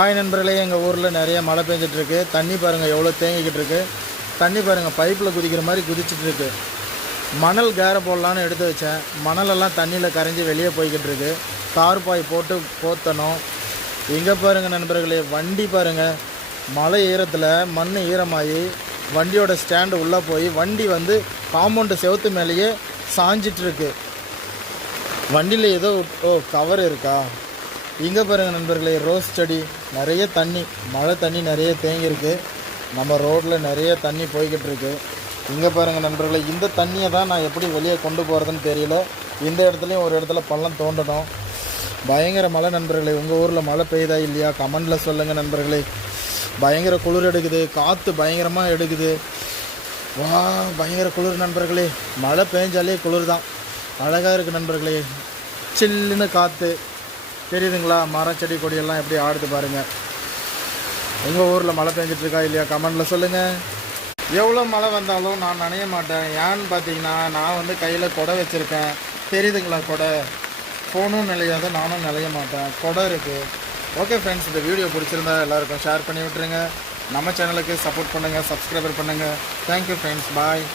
Hi நண்பர்களே, எங்கள் ஊரில் நிறைய மழை பெஞ்சிட்ருக்கு. தண்ணி பாருங்கள் எவ்வளோ தேங்கிக்கிட்டு இருக்கு. தண்ணி பாருங்கள் பைப்பில் குதிக்கிற மாதிரி குதிச்சிட்ருக்கு. மணல் கேரை போடலான்னு எடுத்து வச்சேன். மணலெல்லாம் தண்ணியில் கரைஞ்சி வெளியே போய்கிட்டு இருக்கு. தார்பாய் போட்டு போத்தணும். இங்கே பாருங்கள் நண்பர்களே, வண்டி பாருங்கள் மழை ஈரத்தில் மண் ஈரமாகி வண்டியோட ஸ்டாண்டு உள்ளே போய் வண்டி காம்பவுண்டு செவுத்து மேலேயே சாஞ்சிட்ருக்கு. வண்டியில் ஏதோ கவர் இருக்கா. இங்கே பாருங்கள் நண்பர்களே, ரோஸ் செடி நிறைய தண்ணி, மழை தண்ணி நிறைய தேங்கியிருக்கு. நம்ம ரோட்டில் நிறைய தண்ணி போய்கிட்டு இருக்கு. இங்கே பாருங்கள் நண்பர்களே, இந்த தண்ணியை தான் நான் எப்படி வெளியே கொண்டு போகிறதுன்னு தெரியல. இந்த இடத்துலையும் ஒரு இடத்துல பள்ளம் தோண்டணும். பயங்கர மழை நண்பர்களே. உங்கள் ஊரில் மழை பெய்யுதா இல்லையா கமெண்டில் சொல்லுங்கள் நண்பர்களே. பயங்கர குளிர் எடுக்குது, காற்று பயங்கரமாக எடுக்குது. வா, பயங்கர குளிர் நண்பர்களே. மழை பெஞ்சாலே குளிர் தான். அழகாக இருக்குது நண்பர்களே. சில்லுன்னு காற்று தெரியுதுங்களா. மரம் செடி கொடியெல்லாம் எப்படி ஆடுது பாருங்கள். எங்கள் ஊரில் மழை பெஞ்சிட்ருக்கா இல்லையா கமெண்டில் சொல்லுங்கள். எவ்வளோ மழை வந்தாலும் நான் நனைய மாட்டேன். ஏன்னு பார்த்தீங்கன்னா நான் கையில் கொடை வச்சுருக்கேன். தெரியுதுங்களா கொடை. ஃபோனும் நிலையாது, நானும் நிலைய மாட்டேன். கொடை இருக்குது. ஓகே ஃப்ரெண்ட்ஸ், இந்த வீடியோ பிடிச்சிருந்தா எல்லாருக்கும் ஷேர் பண்ணி விட்டுருங்க. நம்ம சேனலுக்கு சப்போர்ட் பண்ணுங்கள், சப்ஸ்கிரைபர் பண்ணுங்கள். தேங்க்யூ ஃப்ரெண்ட்ஸ், பாய்.